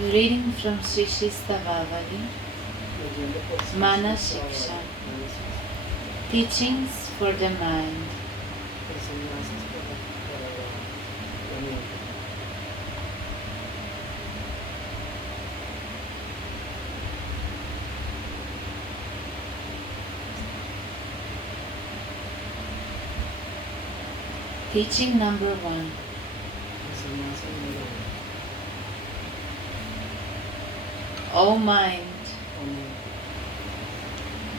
Reading from Siksa, Manah Siksa, Teachings for the Mind. Teaching number 1. O mind,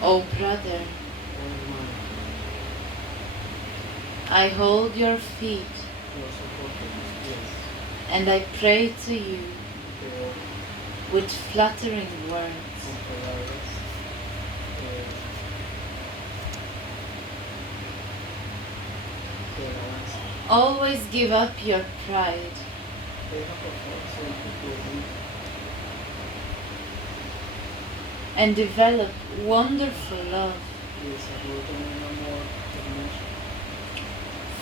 O brother, I hold your feet and I pray to you with flattering words. Always give up your pride and develop wonderful love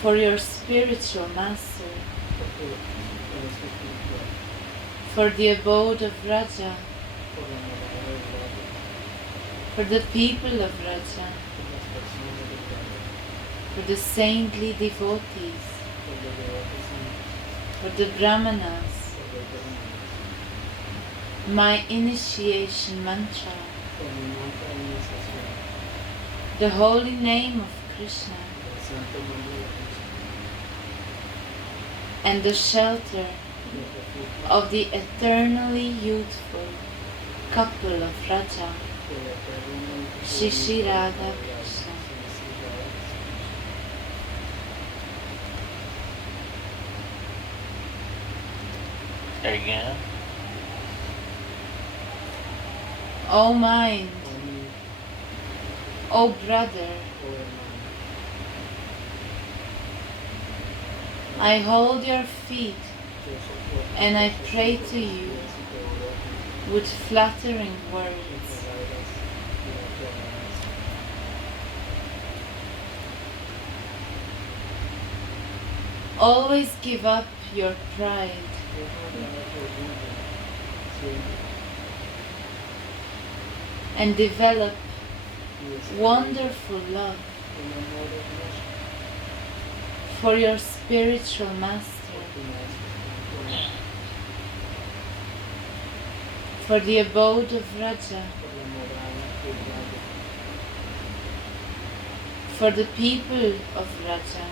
for your spiritual master, for the abode of Raja, for the people of Raja, for the saintly devotees, for the Brahmanas. My initiation mantra, the holy name of Krishna, and the shelter of the eternally youthful couple of Raja, Shri Radha Krishna. Again. O mind, O brother, I hold your feet and I pray to you with flattering words. Always give up your pride and develop wonderful love for your spiritual master, for the abode of Raja, for the people of Raja,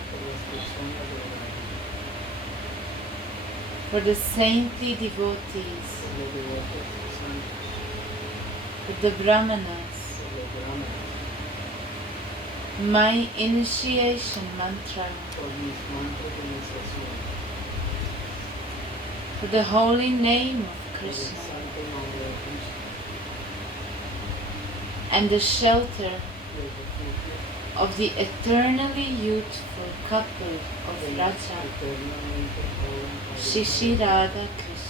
for the saintly devotees, for the Brahmanas. My initiation mantra, for the holy name of Krishna, and the shelter of the eternally youthful couple of Raja, Shri Radha Krishna.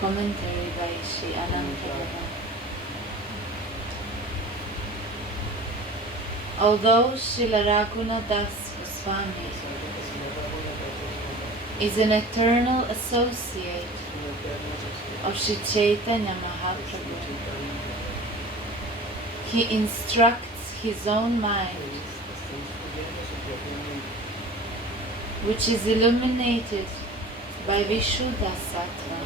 Commentary by Sri Anantara. Although Srila Raghunatha Das Goswami is an eternal associate of Sri Chaitanya Mahaprabhu, he instructs his own mind, which is illuminated by Vishuddha Sattva,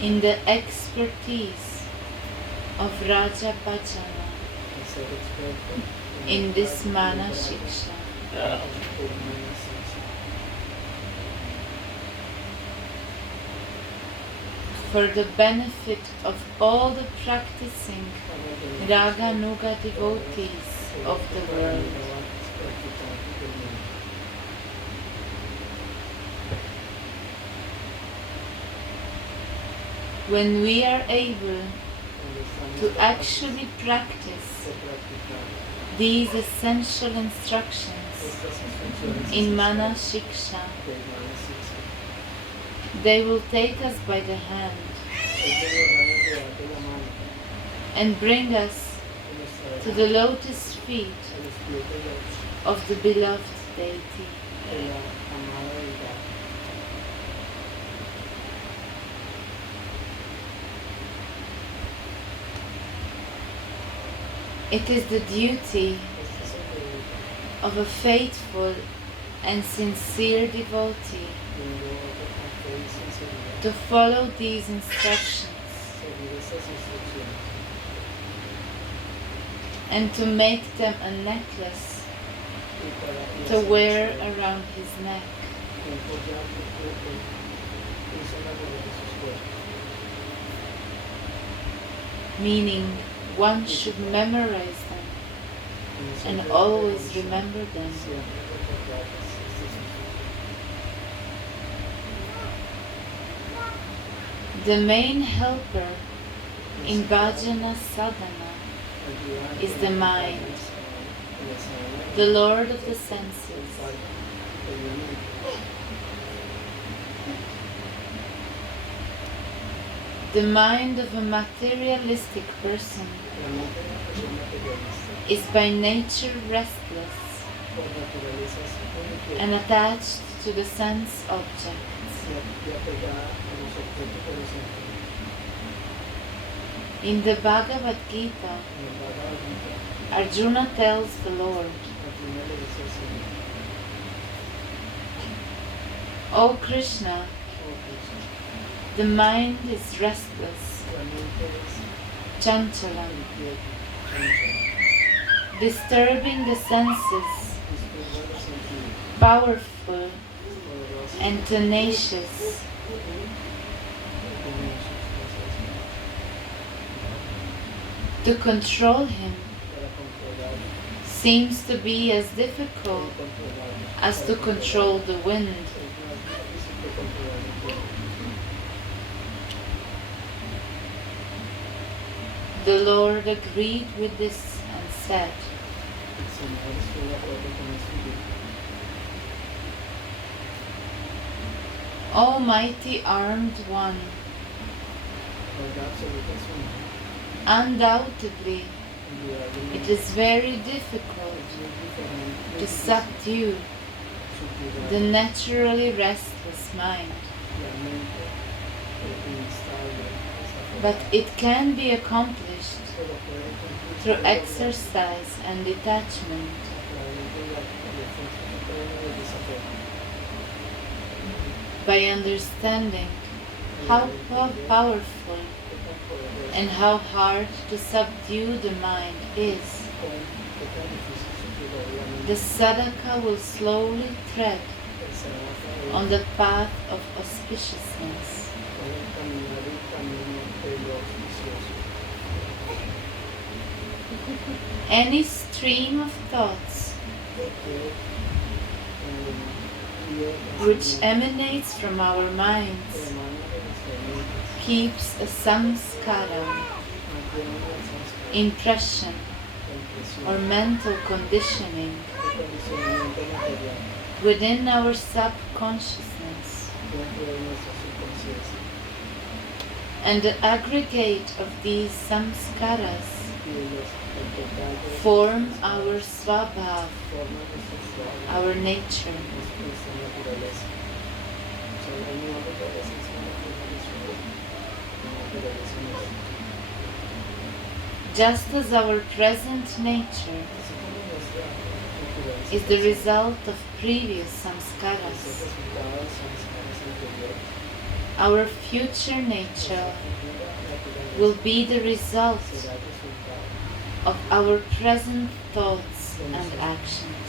in the expertise of Raja Bhajana, in this Manah Siksa. For the benefit of all the practicing Raga Nuga devotees of the world. When we are able to actually practice these essential instructions in Manah Siksa, they will take us by the hand and bring us to the lotus feet of the beloved deity. It is the duty of a faithful and sincere devotee to follow these instructions and to make them a necklace to wear around his neck. Meaning, one should memorize them and always remember them. The main helper in bhajana sadhana is the mind, the lord of the senses. The mind of a materialistic person is by nature restless and attached to the sense objects. In the Bhagavad Gita, Arjuna tells the Lord, "O Krishna, the mind is restless, chanchala, disturbing the senses, powerful and tenacious. To control him seems to be as difficult as to control the wind." The Lord agreed with this and said, "O mighty armed one, undoubtedly it is very difficult to subdue the naturally restless mind. But it can be accomplished through exercise and detachment. By understanding how powerful and how hard to subdue the mind is, the sadhaka will slowly tread on the path of auspiciousness. Any stream of thoughts which emanates from our minds keeps a samskara, impression, or mental conditioning within our subconsciousness, and the aggregate of these samskaras form our svabhav, our nature. Just as our present nature is the result of previous samskaras, our future nature will be the result of our present thoughts and actions.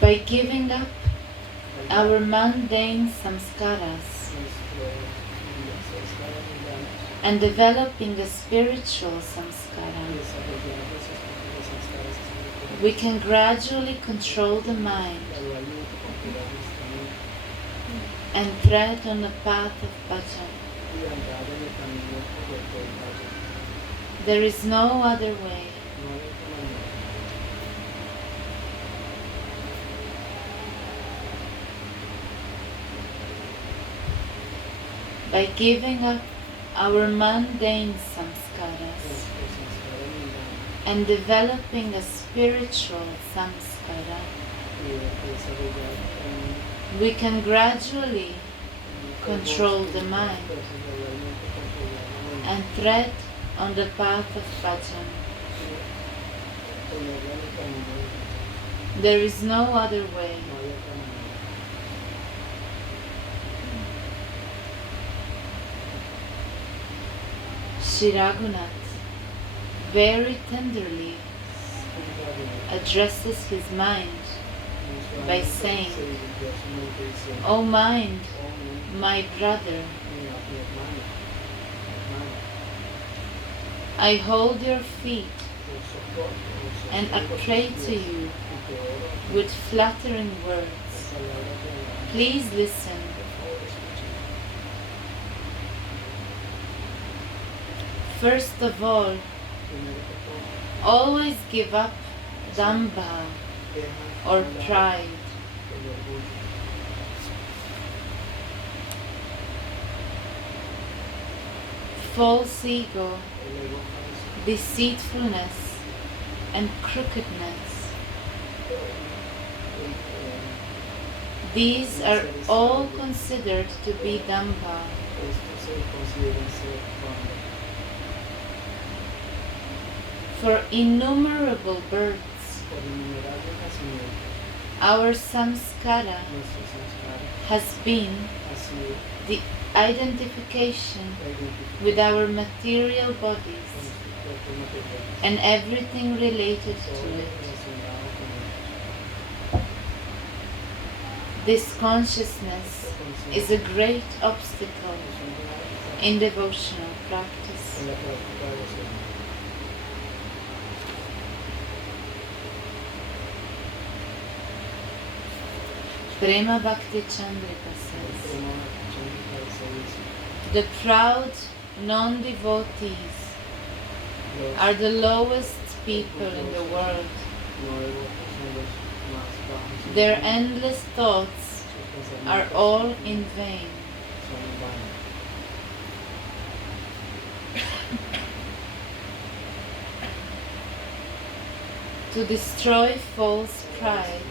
By giving up our mundane samskaras and developing the spiritual samskara, we can gradually control the mind and tread on the path of bhajan. There is no other way. by giving up our mundane samskaras and developing a spiritual samskara, we can gradually control the mind and tread on the path of bhajan. There is no other way. Shri Raghunath very tenderly addresses his mind by saying, "O mind, my brother, I hold your feet and I pray to you with flattering words. Please listen. First of all, always give up dambha or pride. False ego, deceitfulness, and crookedness. These are all considered to be dambha. For innumerable births, our samskara has been the identification with our material bodies and everything related to it. This consciousness is a great obstacle in devotional practice. Prema Bhakti Chandrika says, the proud non-devotees are the lowest people in the world. Their endless thoughts are all in vain. To destroy false pride,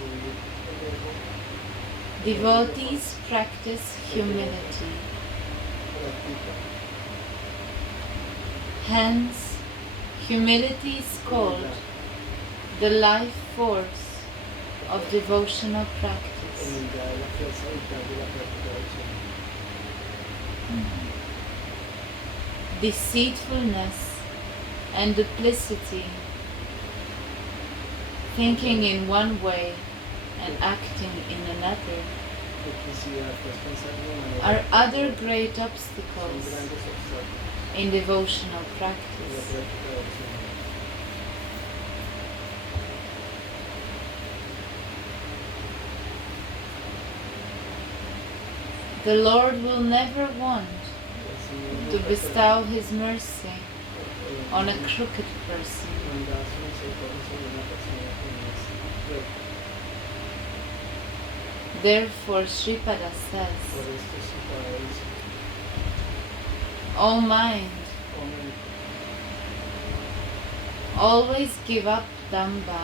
devotees practice humility. Hence, humility is called the life force of devotional practice. Deceitfulness and duplicity, thinking in one way and acting in another, are other great obstacles in devotional practice. The Lord will never want to bestow His mercy on a crooked person. Therefore, Shripada says, O mind, always give up dambha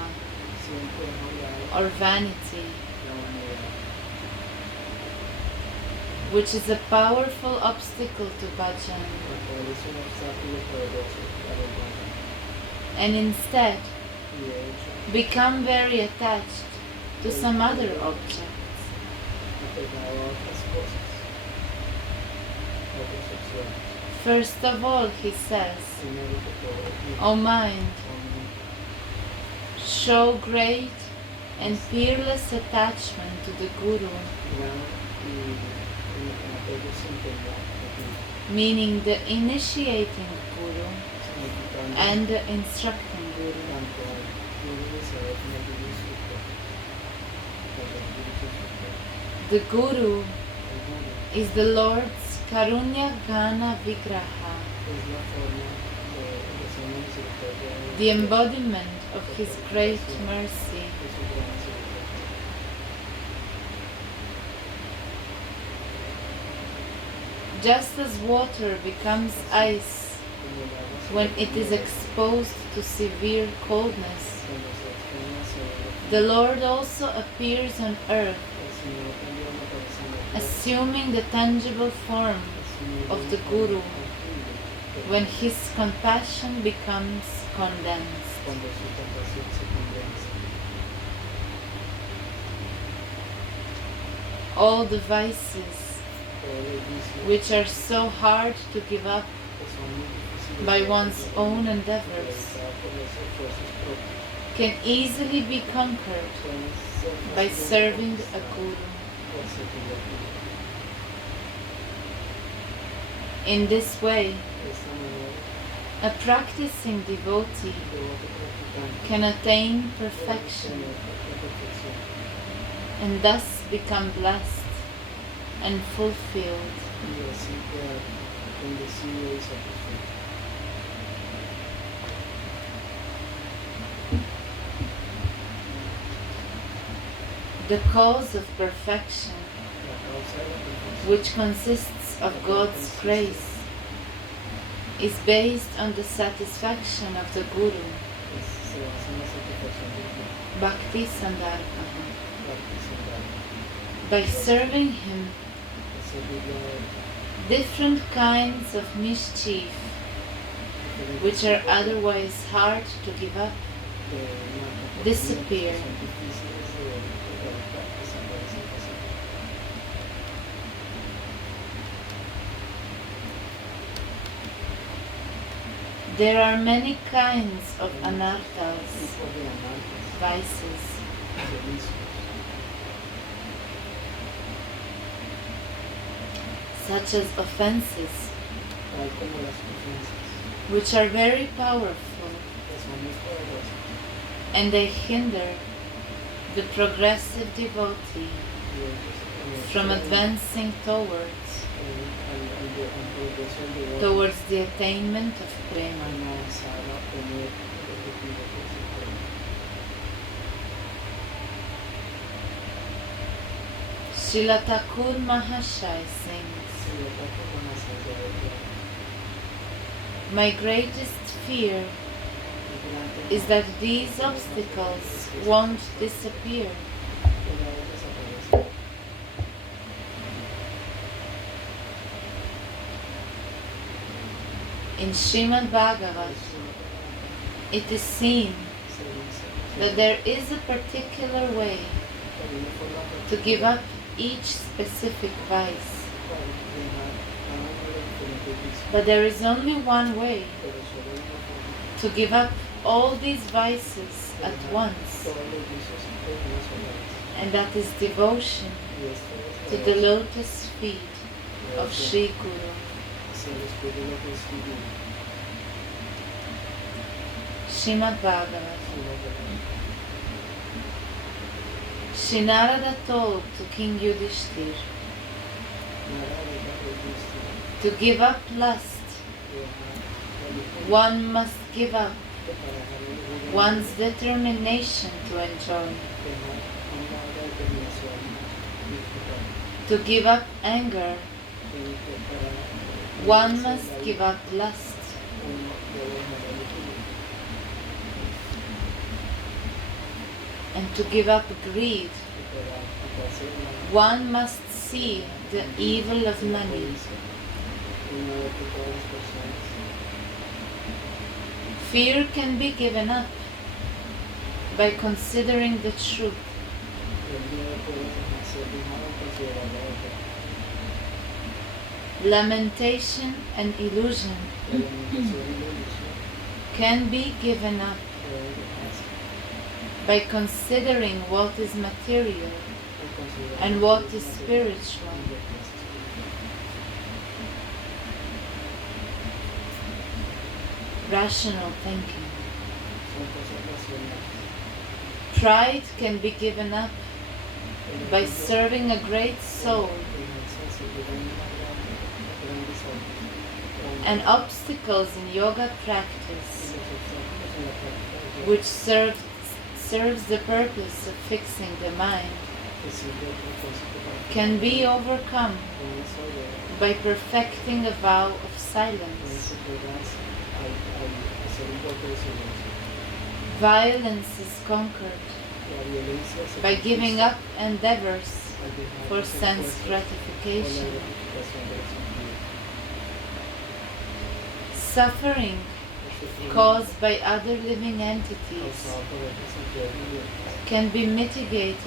or vanity, which is a powerful obstacle to bhajan, and instead become very attached to some other object. First of all, he says, O mind, show great and fearless attachment to the Guru, meaning the initiating Guru and the instructing Guru. The Guru is the Lord's Karunya Gana Vigraha, the embodiment of His great mercy. Just as water becomes ice when it is exposed to severe coldness, the Lord also appears on earth, assuming the tangible form of the Guru when his compassion becomes condensed. All the vices which are so hard to give up by one's own endeavors can easily be conquered by serving a Guru. In this way, a practicing devotee can attain perfection and thus become blessed and fulfilled. The cause of perfection, which consists of God's grace, is based on the satisfaction of the Guru, Bhakti Sandarpa. By serving him, different kinds of mischief, which are otherwise hard to give up, disappear. There are many kinds of anarthas, vices. Such as offenses, which are very powerful, and they hinder the progressive devotee from advancing towards the attainment of prema. Srila Thakur Mahashaya sings, "My greatest fear is that these obstacles won't disappear. In Srimad Bhagavat, it is seen that there is a particular way to give up each specific vice. But there is only one way to give up all these vices at once, and that is devotion to the lotus feet of Sri Guru." Srimad Bhagavat. Shri Narada told to King Yudhishthir to give up lust. One must give up one's determination to enjoy. To give up anger, one must give up lust. And to give up greed, one must see the evil of money. Fear can be given up by considering the truth. Lamentation and illusion can be given up by considering what is material and what is spiritual. Rational thinking. Pride can be given up by serving a great soul, and obstacles in yoga practice, which serves the purpose of fixing the mind, can be overcome by perfecting a vow of silence. Violence is conquered by giving up endeavors for sense gratification. Suffering caused by other living entities can be mitigated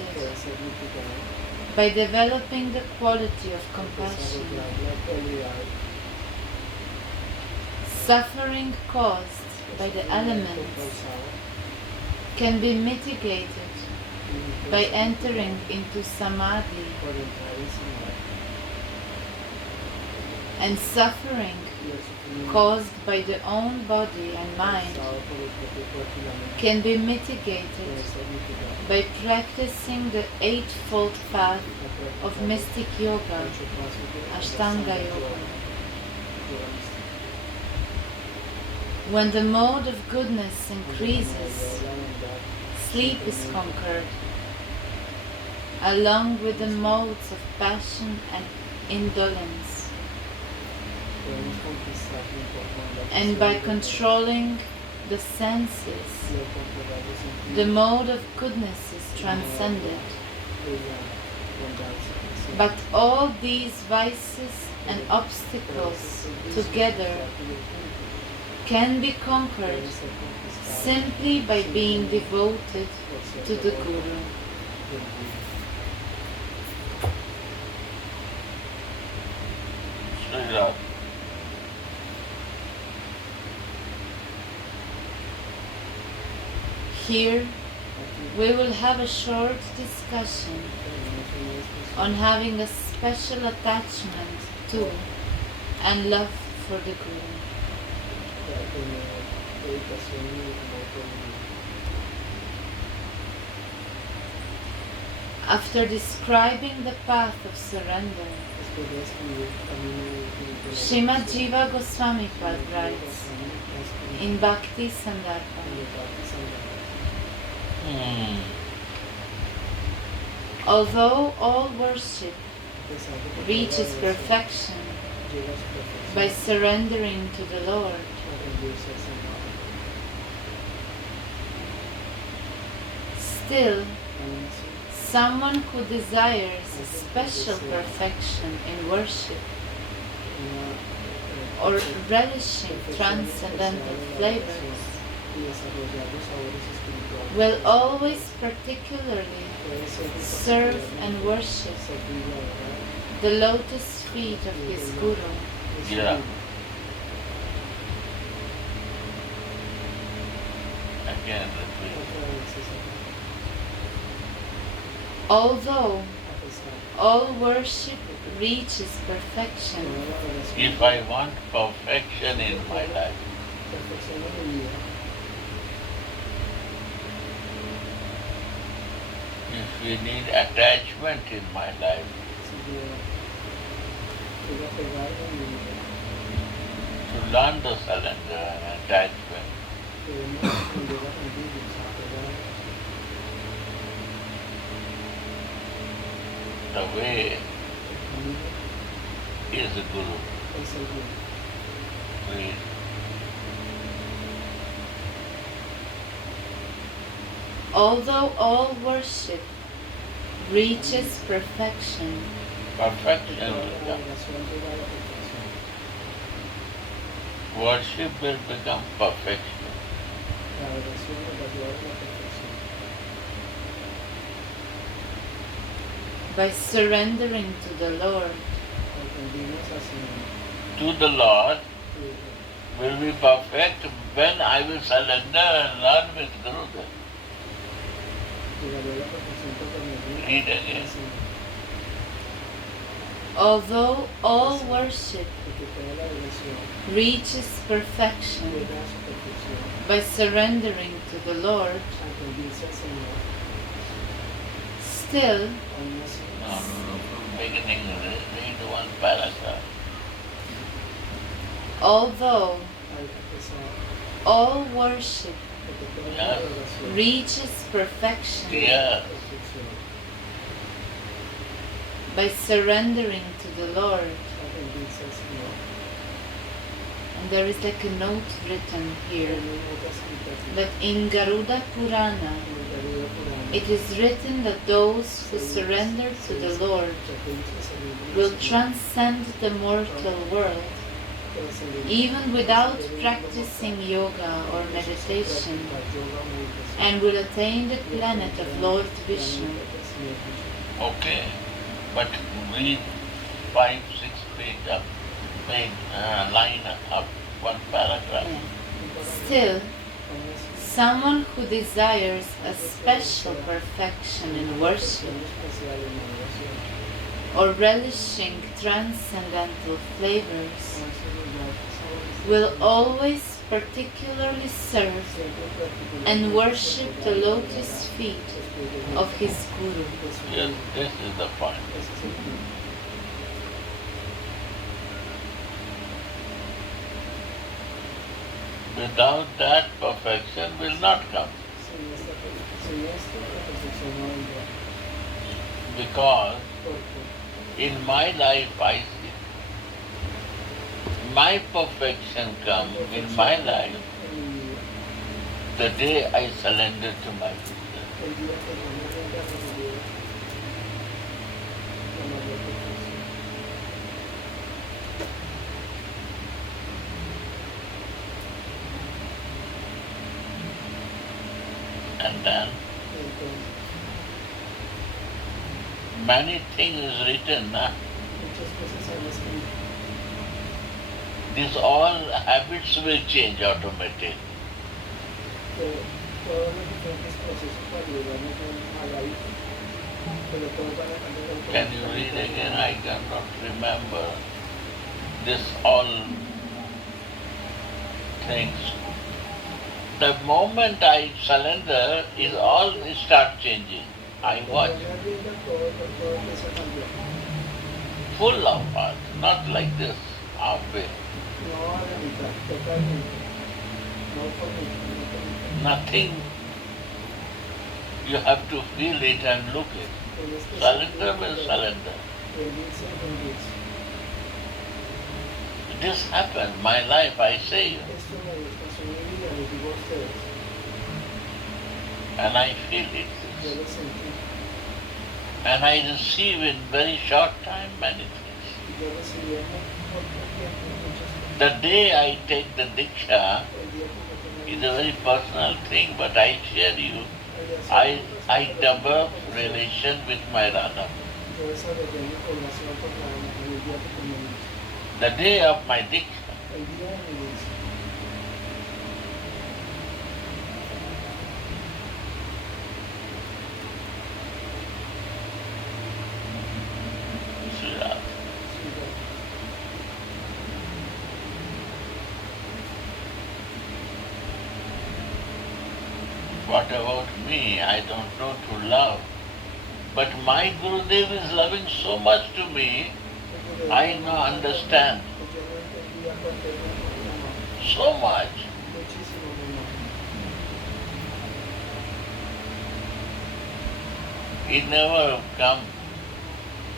by developing the quality of compassion. Suffering caused by the elements can be mitigated by entering into samadhi, and suffering caused by the own body and mind can be mitigated by practicing the eightfold path of mystic yoga, Ashtanga yoga. When the mode of goodness increases, sleep is conquered, along with the modes of passion and indolence. And by controlling the senses, the mode of goodness is transcended. But all these vices and obstacles together can be conquered simply by being devoted to the Guru. Here we will have a short discussion on having a special attachment to and love for the Guru. After describing the path of surrender, Srimad Jiva Goswami Pad writes in Bhakti Sandarbha, although all worship reaches perfection by surrendering to the Lord, still someone who desires a special perfection in worship or relishing transcendental flavors will always particularly serve and worship the lotus feet of his Guru. Yeah. Again, although all worship reaches perfection, if I want perfection in my life, if we need attachment in my life, to learn to surrender and attachment, the way is the Guru. Please. although all worship reaches perfection, Perfection will come. Worship will become perfection. by surrendering to the Lord, To the Lord will be perfect when I will surrender and learn with Guru. Read again. although all worship reaches perfection by surrendering to the Lord, still Beginning, read one paragraph. although all worship Yeah. reaches perfection Yeah. by surrendering to the Lord. And there is like a note written here that in Garuda Purana it is written that those who surrender to the Lord will transcend the mortal world even without practicing yoga or meditation, and will attain the planet of Lord Vishnu. Okay, but read 5, 6 page up, line up, one paragraph. Still, someone who desires a special perfection in worship or relishing transcendental flavors will always particularly serve and worship the lotus feet of his Guru. Yes, this is the point. Without that, perfection will not come. Because in my life I see my perfection come in my life the day I surrender to my Buddha. And then many things is written. These all habits will change automatically. Can you read again? I cannot remember this all things. The moment I surrender, is all start changing. I watch. Full of heart, not like this, halfway. Nothing. You have to feel it and look it. Surrender will surrender. This happened, my life, I say you. And I feel it. And I receive in very short time many things. The day I take the Diksha is a very personal thing, but I share you, I develop relation with my Radha. The day of my Diksha, what about me? I don't know to love. But my Gurudev is loving so much to me, I now understand. So much. He never come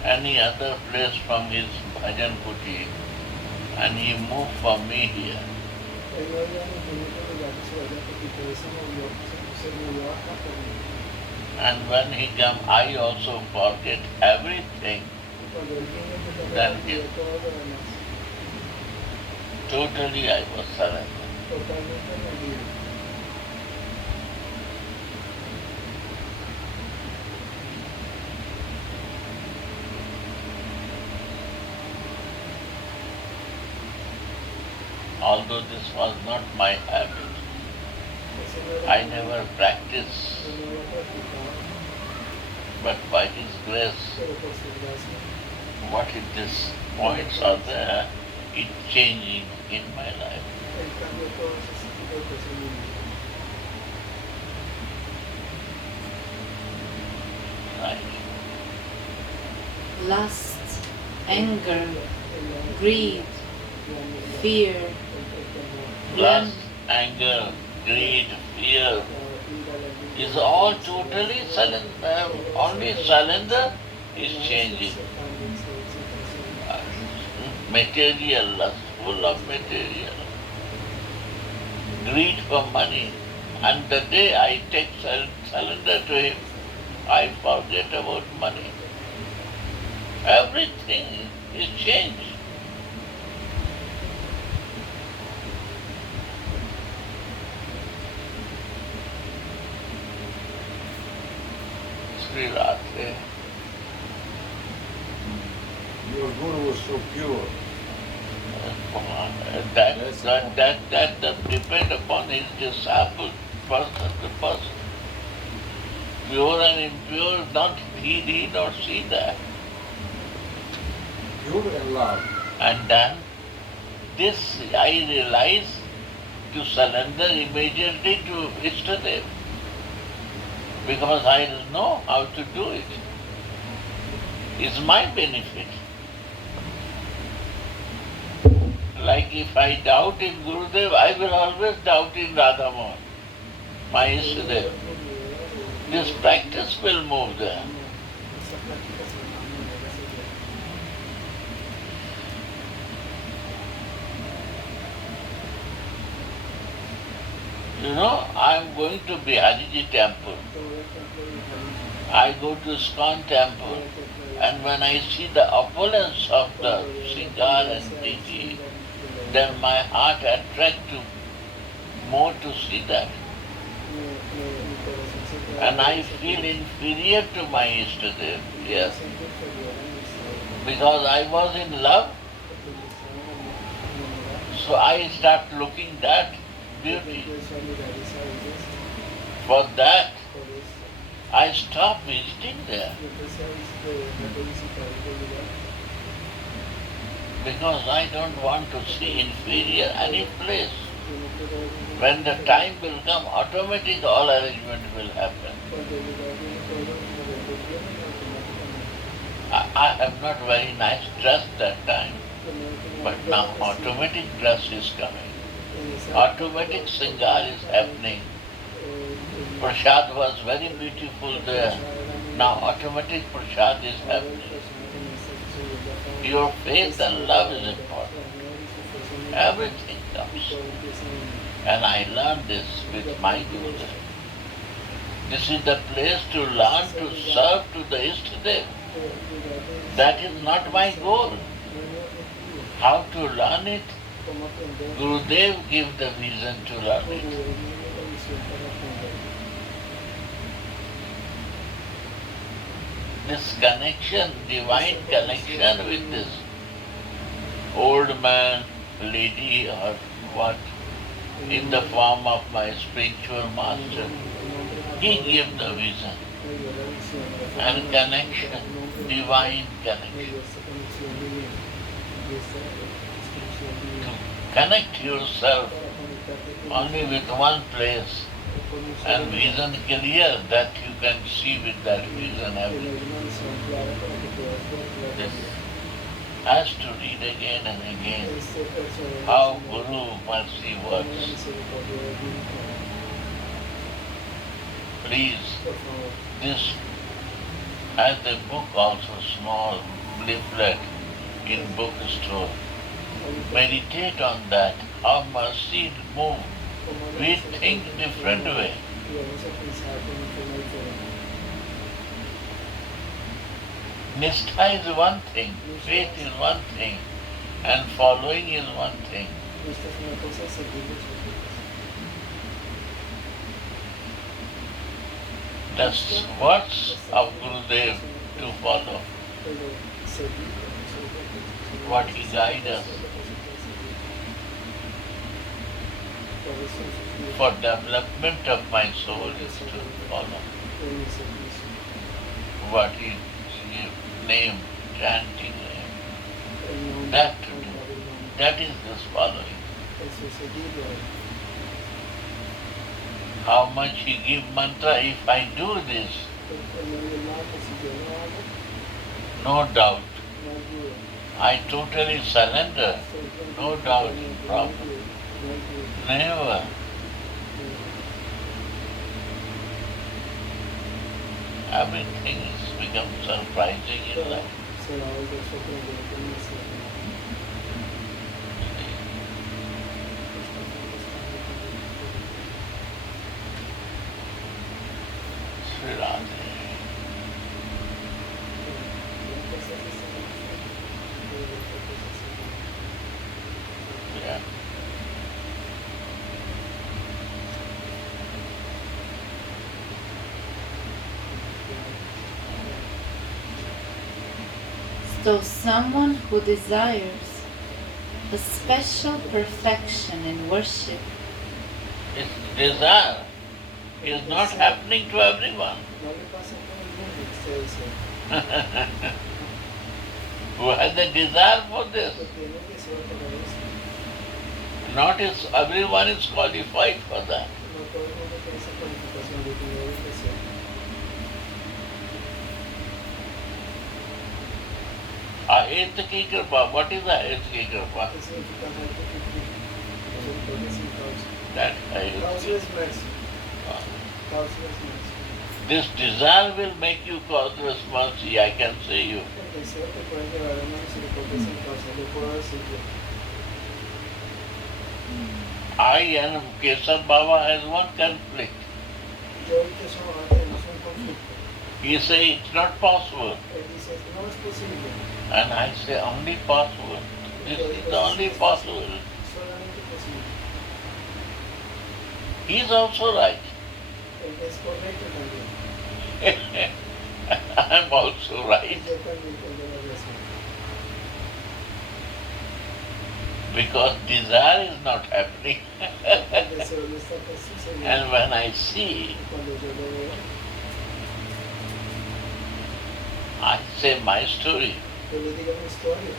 any other place from his bhajan kuti, and he moved for me here. And when he come, I also forget everything. Then he, totally I was surrendered. Although this was not my habit, I never practiced, but by His grace, what if these points are there, it's changing in my life. Right. Lust, anger, greed, fear, Lust, anger, greed, fear is all totally surrender. Only surrender is changing. material lust, full of material, greed for money. And the day I take surrender to him, I forget about money. Everything is changed. Sri Radhe. Your guru was so pure. That depend upon his disciple, person to person. Pure and impure, not he need not see that. Pure and love. And then this I realize to surrender immediately to Ishtadev, because I know how to do it. It's my benefit. Like if I doubt in Gurudev, I will always doubt in Radhamohan, my Ishtadev. This practice will move there. You know, I am going to Bihariji temple. I go to Iskon temple, and when I see the opulence of the Singar and Tiji, then my heart attracts to more to see that. And I feel inferior to my Ishtadev, yes. Because I was in love, so I start looking that beauty. For that, I stop visiting there. Because I don't want to see inferior any place. When the time will come, automatic all arrangement will happen. I have not very nice dress that time, but now automatic dress is coming. Automatic singar is happening. Prasad was very beautiful there. Now automatic prasad is happening. Your faith and love is important. Everything comes. And I learned this with my Guru. This is the place to learn to serve to the Ishtadev. That is not my goal. How to learn it? Gurudev gave the vision to learn it. This connection, divine connection with this old man, lady or what, in the form of my spiritual master, he gave the vision and connection, divine connection. To connect yourself only with one place and vision clear, that you can see with that vision everything. This has to read again and again how Guru Mercy works. Please, this has a book also, small leaflet in bookstore. Meditate on that, how mercy moves. We think different way. Nistha is one thing, faith is one thing, and following is one thing. The words of Gurudev to follow, what he guides us. For development of my soul is to follow what he named, chanting name. That to do. That is this following. How much he give mantra, if I do this, no doubt. I totally surrender, no doubt in problem. Never. Everything has become surprising in life. Shri Radhe. Yeah. So someone who desires a special perfection in worship Its desire is not happening to everyone. No le pasa a todo el mundo que usted dice, Who has the desire for this? que tiene el deseo para eso. Not is everyone is qualified for that. No todo el mundo tiene esa cualificación de tener el deseo. Eighth ki kripa. What is the eighth ki kripa? ¿Qué significa gente que es sin causa? That eighth. Causeless mercy. Causeless mercy. This desire will make you causeless mercy, I can say you. El deseo te puede llevar a una misericordia sin causa. Yo puedo decir yo. I and Kesar Baba has one conflict. Yo y que eso tenemos un conflicto. He say it's not possible. Él dice, no es posible. And I say only possible. This is the only possible. Solamente posible. He is also right. Él es correcto también. I am also right. Yo también tengo la razón. Because desire is not happening. El deseo no está sucediendo. And when I see, Y cuando yo lo veo, I say my story. yo le digo mi historia.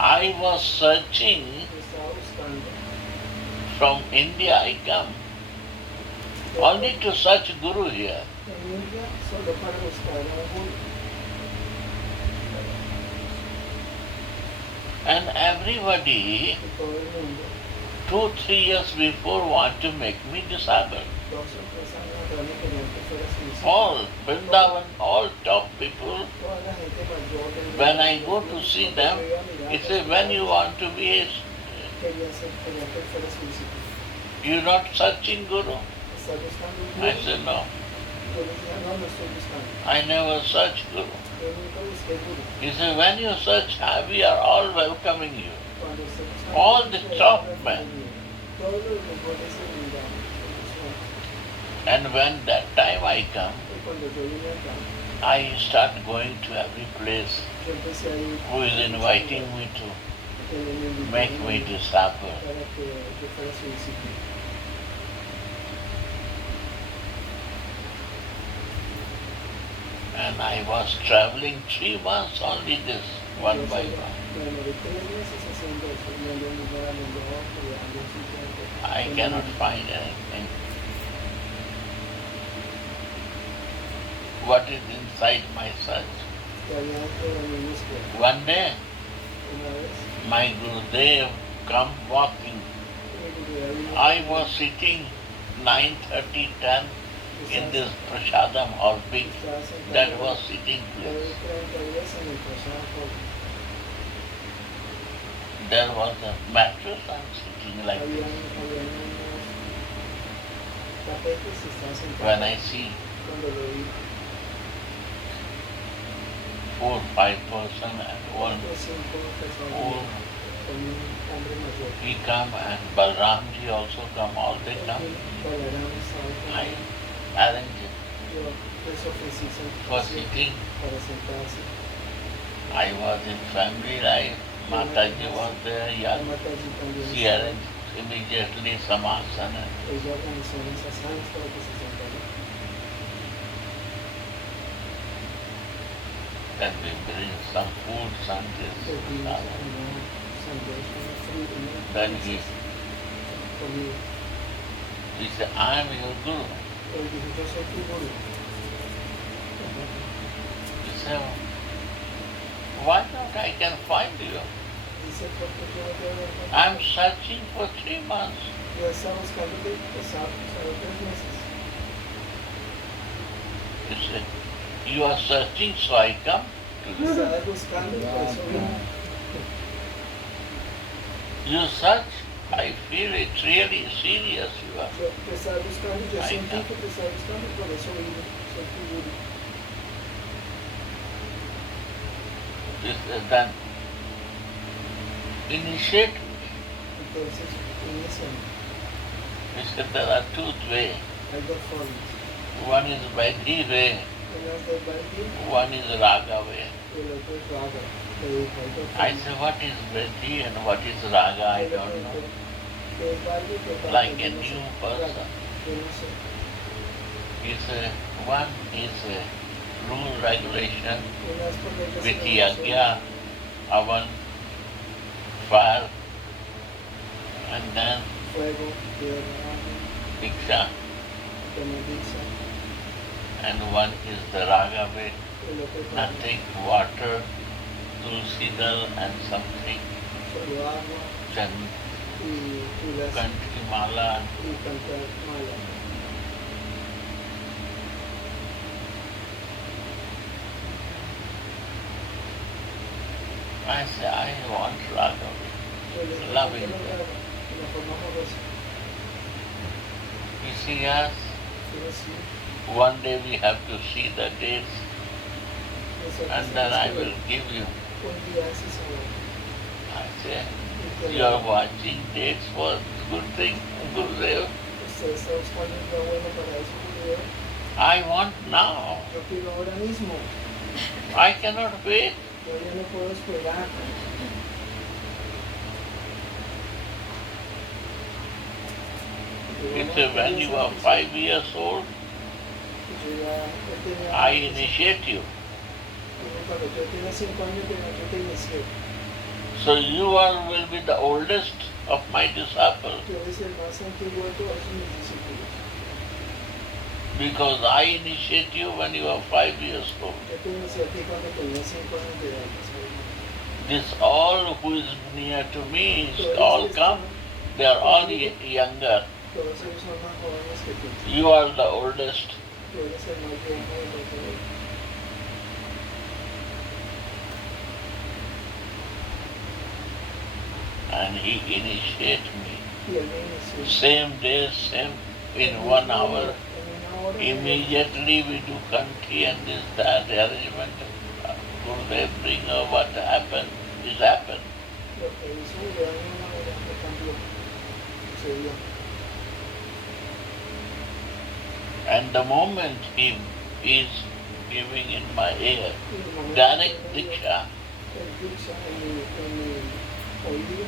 I was searching Yo estaba buscando. from India, I come only to search Guru here. En India solo para buscar a un guru. And everybody, Y todo el mundo, 2-3 years before, want to make me disciple. 2 o 3 años atrás me querían que fuera su discípulo. All Vrindavan, all top people. Toda la gente mayor del When I go to see them, he say, when you want to be, querían que él fuera su discípulo. you're not searching Guru. ¿Estás buscando un I guru? say, no, Yo le dije, no, no estoy buscando. I never search Guru. Yo nunca busqué guru. He said, when you search, we are all welcoming you. Cuando usted busca All guru, the usted top va a men. recibir. Todos los mejores se brindan. And when that time I come, Y cuando yo vine acá, I start going to every place yo empecé a ir who is inviting me to que me invitaron make me disciple. para que yo fuera su discípulo. And I was traveling 3 months only this, one by one. Me demoré 3 meses haciendo eso, yendo de un lugar al otro, viajando de sitio a otro. I cannot find anything. What is inside my search? Que había dentro de mi búsqueda. One day, Una vez, my Gurudev come walking. mi Gurudev vino I was sitting 9:30, 10 in this prasadam hall, big, estaba sentado that was sitting de place. 30 días en el pasado. There was a mattress, I'm sitting like Había this. unos tapetes y estaba sentado. When I see Cuando lo vi, 4-5 person and one 4 o 5 personas old, con un hombre mayor. he come and Balramji also come, all they come. Balarán estaba con I él. arrange it Yo les ofrecí for sentación sitting. para sentarse. I was in family life, Mataji was there, La young. Mataji también She estaba. arranged immediately samasana. Ella organizó esas salas para que se sentaran. Then we bring some food, some this, Servimos that. una sandwich, una fruta, una Then he, comida. he said, I am your Guru. Él dijo, yo soy tu guru. He said, why not I can find you? Dice, porque yo no te voy a I'm encontrar. searching for 3 months. Yo estaba buscando de pasado 3 meses. He said, you are searching, so I come to you. Estaba buscando y por eso vine. You search, I feel it's really serious you are. Te estás buscando, yo Ay, sentí no. que te estás buscando, por eso vine, sentí vine. Then initiate me. Entonces, iníciame. He said there are two ways. Hay dos formas. One is Vaidhi way, Una es del Vaidhi one is Raga way. y el otro es Raga. Le dije, hay dos I formas. say, what is Vaidhi and what is Raga? I Yo le don't know. pregunté, ¿qué es Vaidhi? ¿Qué es Raga? Like Yo a no sé. new Raga, person. yo no sé. He said, one is a rule regulation Una es por reglas y with regulaciones, yagya, avan, fire, and then fuego, tierra, agua, Siksa, benediction, and one is the Raga way. el otro es Raga. Nothing, water, tulsi dal and something, Solo agua then y las country mala. y cantar mala. I say, I want Raga way. Yo le dije, Loving ¿por qué no them. Raga? Y la forma amorosa. You see, yes, Pero sí, one day we have to see the dates, nosotros and then tenemos I que will ver give you. un día así saber. I say, Y que you are watching dates for good thing, Gurudev. usted está buscando un día bueno para eso, Gurudev. I want now. Yo quiero ahora mismo. I cannot wait. Yo ya no puedo esperar. Yo It's no when quería you are ser 5 years old, yo tenía, I initiate you. cuando yo tenía 5 años, yo te inicié. So you will be the oldest of my disciples Tú eres el más antiguo de todos mis discípulos. because I initiate you when you are 5 years old. Yo te inicié a ti cuando tenía 5 años de edad. This all who is near to me is Todos all ellos come. They are all younger. Todos ellos son más jóvenes que tú. You are the oldest. Tú eres el más viejo de todos. And he initiate me. Y él me inició. Same day, same in 1 hour. En una hora. Immediately we do country and this, that, the arrangement. Gurudev bring what happened is happened. Lo que hizo Gurudev en una hora me cambió. Sucedió. And the moment he is giving in my ear, Y el momento direct que me dio diksha, el diksha en mi oído,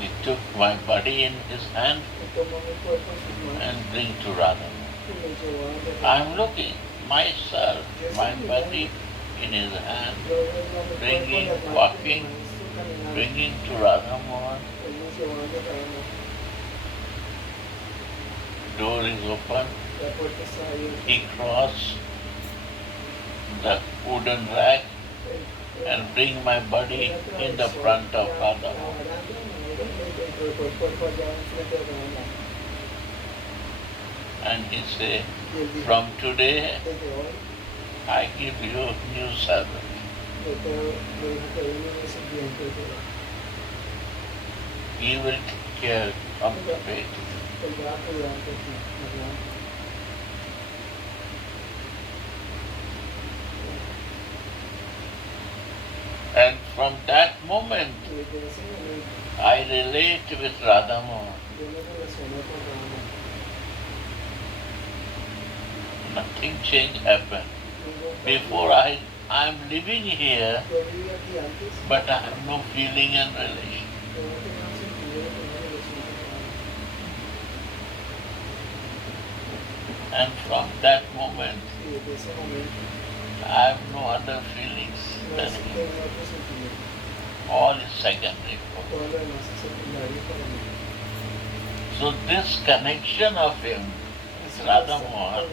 he took my body in his hand me tomó mi cuerpo en sus manos and bring to Radha. y me llevó a donde I'm looking, myself, my body in his hand, yo llevaba mi bringing, cuerpo en las manos de mi walking, maestro caminando. bringing to Radha Mohan. Él nos llevó a donde Radha. Door is open, La puerta está abierta. he crossed the wooden rack and bring my body in the front of Radha Mohan. And he said, from today I give you new servant. He will take care of the faith. And from that moment I relate with Radha Mohan. Nothing change happened. Before I'm living here, but I have no feeling and relation. And from that moment, I have no other feelings than him. All is secondary for me. So this connection of him with Radha Mohan,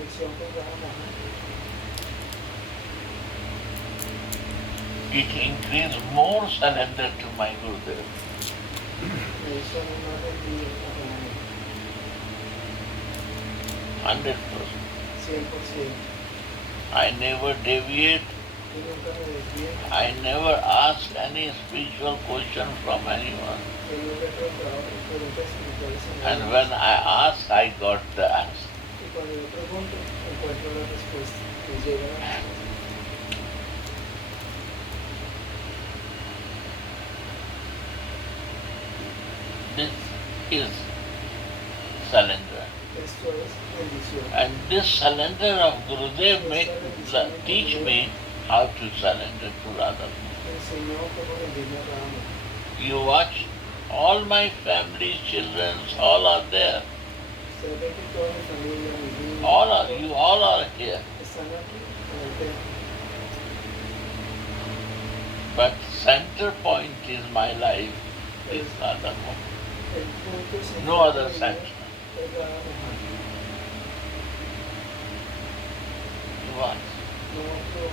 it increased more surrender to my Gurudev. 100%. I never deviate y nunca me desvié. I never ask any spiritual question from anyone. Yo nunca he preguntado preguntas espirituales a And nadie. when I ask, I got the answer. Y cuando yo pregunto, encuentro la respuesta. Me llega la respuesta. This is surrender. Esto es bendición. And this surrender of Gurudev teach me how to surrender to Radha. Me enseñó cómo rendirme a Rama. You watch, all my family, children, all are there. Usted ve que toda mi familia, mis niños, All are here. están aquí en el templo. But center point is my life is Radha. El punto central No other de mi vida center. es Radha Mohan. What? No otro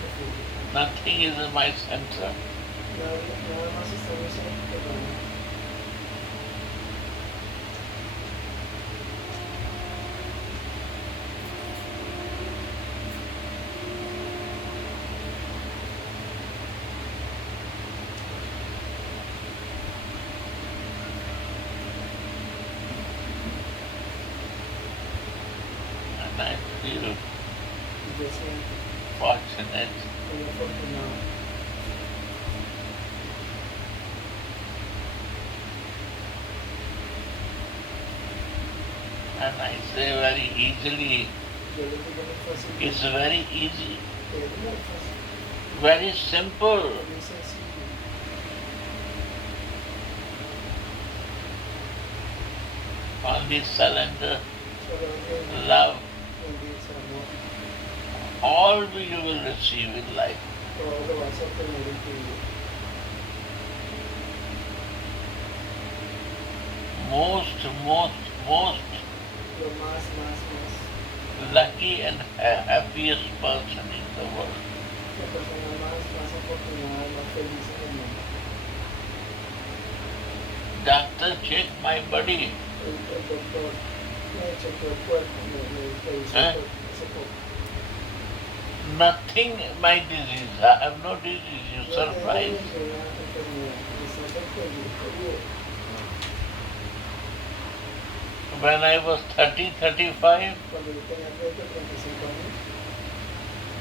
refugio. Nothing is in my center. Nada más está en mi centro de Rama. And I feel Y yo siento fortunate muy afortunado. and I say very easily, Yo les digo muy fácil. it's very easy, Es muy fácil, very simple. muy sencillo. Only surrender, Solo es love, rendirse, amor. all you will receive in life. Todo lo vas a obtener en tu vida. Most Lo más lucky and happiest person in the world. la persona más afortunada, más feliz en el mundo. Doctor checked my body. El doctor me chequeó el cuerpo, me revisó el cuerpo hace poco. Nothing my disease. I have no disease. You No tengo surprised. ninguna enfermedad, me siento feliz. When I was 30, 35, Cuando yo tenía 30, 35 años,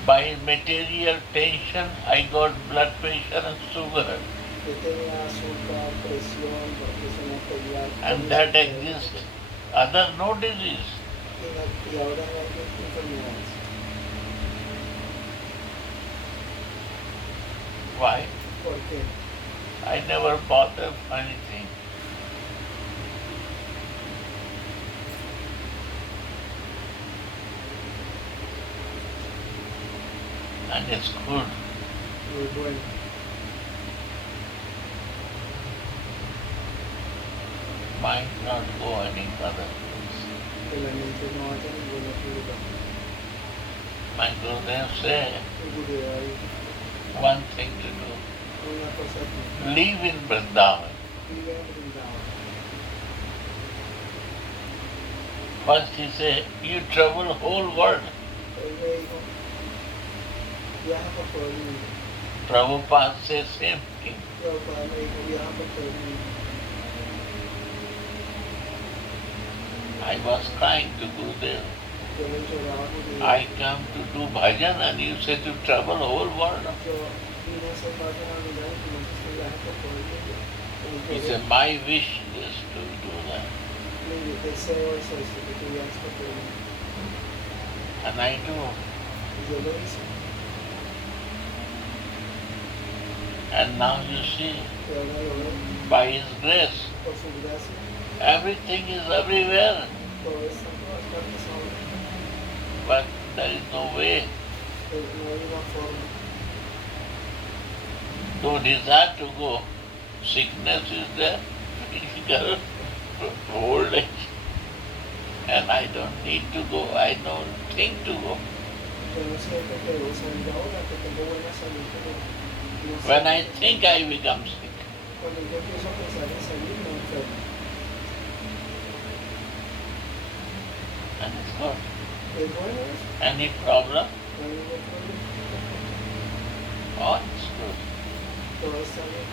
by material tension, I got blood pressure and sugar. yo tenía azúcar, presión arterial. And that exists. Other no disease. Y ahora no hay enfermedades. Why? ¿Por qué? I never bothered for anything. And it's good. Muy bueno. Might not go any further. Que la mente no vaya a ningún otro lugar. My Gurudev said El Gurudeva dijo one thing to do. una cosa aquí. Live in Vrindavan. Vive en Vrindavan. First he said, you travel whole world. Él me dijo, viaja por todo el mundo. Prabhupada says same thing. Prabhupada me dijo, viaja por todo el mundo. I was crying to Gurudev. Yo le lloraba a Gurudeva. I come to do bhajan and you say to travel whole world. Yo vine a hacer parte de la unidad y me dice que viaje por todo el mundo. Y He yo said, my wish is to do that. mi deseo es esto, que tú viajes por todo el mundo. And I do. Y yo lo hice. And now you see, Y ahora lo veo. by His grace, Por su gracia, everything is everywhere. todo está en todas partes ahora. But there is no way. Pero no hay una forma. No desire to go. Sickness is there, physical, old age. And I don't need to go. I don't think to go. Yo no siento que debo salir ahora, que tengo buena salud, pero no sé. When I think I become sick. Cuando yo empiezo a pensar en salir, me enfermo. And it's good. ¿Es bueno eso? Any problem? No hay ningún problema. All is good. todo está bien.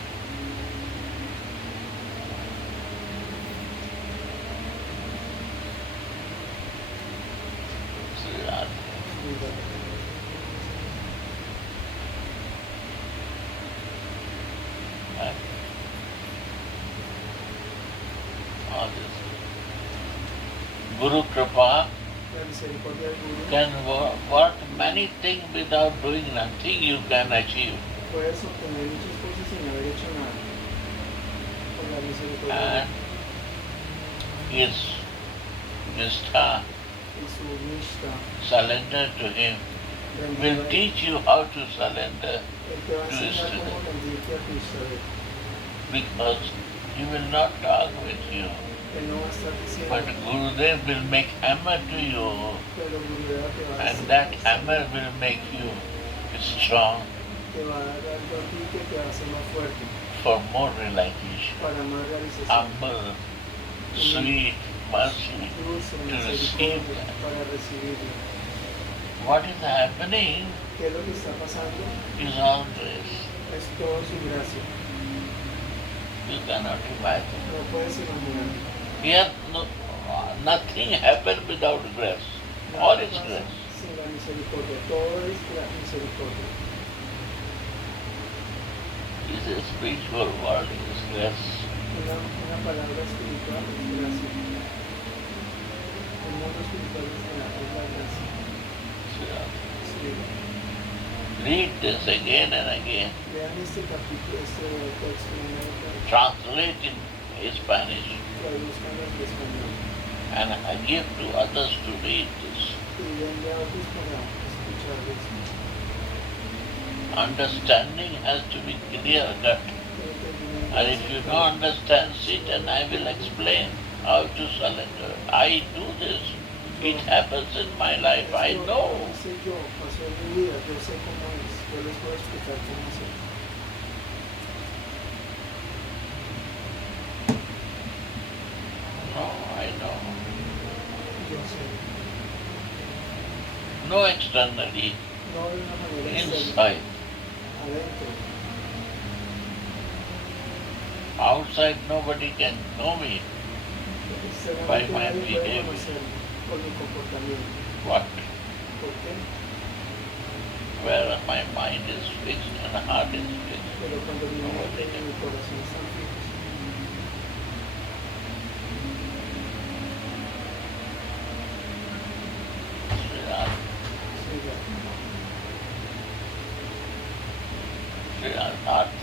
Sri Radha. And all this. Guru Kripa La misericordia del Guru can work many things without doing nothing you can achieve. puedes obtener muchas cosas sin haber hecho nada. Con la misericordia And his nistha, y su nishta, surrender to him, will teach you how to surrender Él te va a to his enseñar cómo spirit. rendirte a Cristo. Because he will not talk with you, Él no va a estar diciendo, but Gurudev will make hammer to you, pero Gurudeva te va a and hacer- that hammer will make you strong te va a dar algo a ti que te hace más fuerte for more realization. para más realización. Humble, sweet, mercy Dulce to receive misericordia that. para recibirlo. What is happening ¿Qué es lo que está pasando? is all grace. Es todo su gracia. You cannot imagine. No puedes imaginar. Here, nothing happened without grace. All Nada is pasa grace. sin la misericordia. Todo es la misericordia. This is spiritual world is grace. Una palabra espiritual es gracia. El mundo espiritual es la gracia. Sí. Read this again and again. Vean este capítulo, este texto en el Translate in Spanish traduzcan en español. and give to others to read this. Y denle a otros para escuchar esto. Understanding has to be clear cut. And if you don't understand, sit and I will explain how to surrender. I do this. It happens in my life. I know. Hice yo, pasó en mi vida, yo sé cómo es. Yo les puedo explicar cómo es. No, I know. Yo sé. No externally. No de una manera externa, Inside. adentro. Outside nobody can know me. By Externamente my nadie puede behavior. conocerme por mi comportamiento. What? ¿Por qué? Where my mind is fixed and heart is fixed. Pero cuando mi mente Nobody y can. mi corazón están fijos. Sri Radha. Sí, ya. Sri Radha.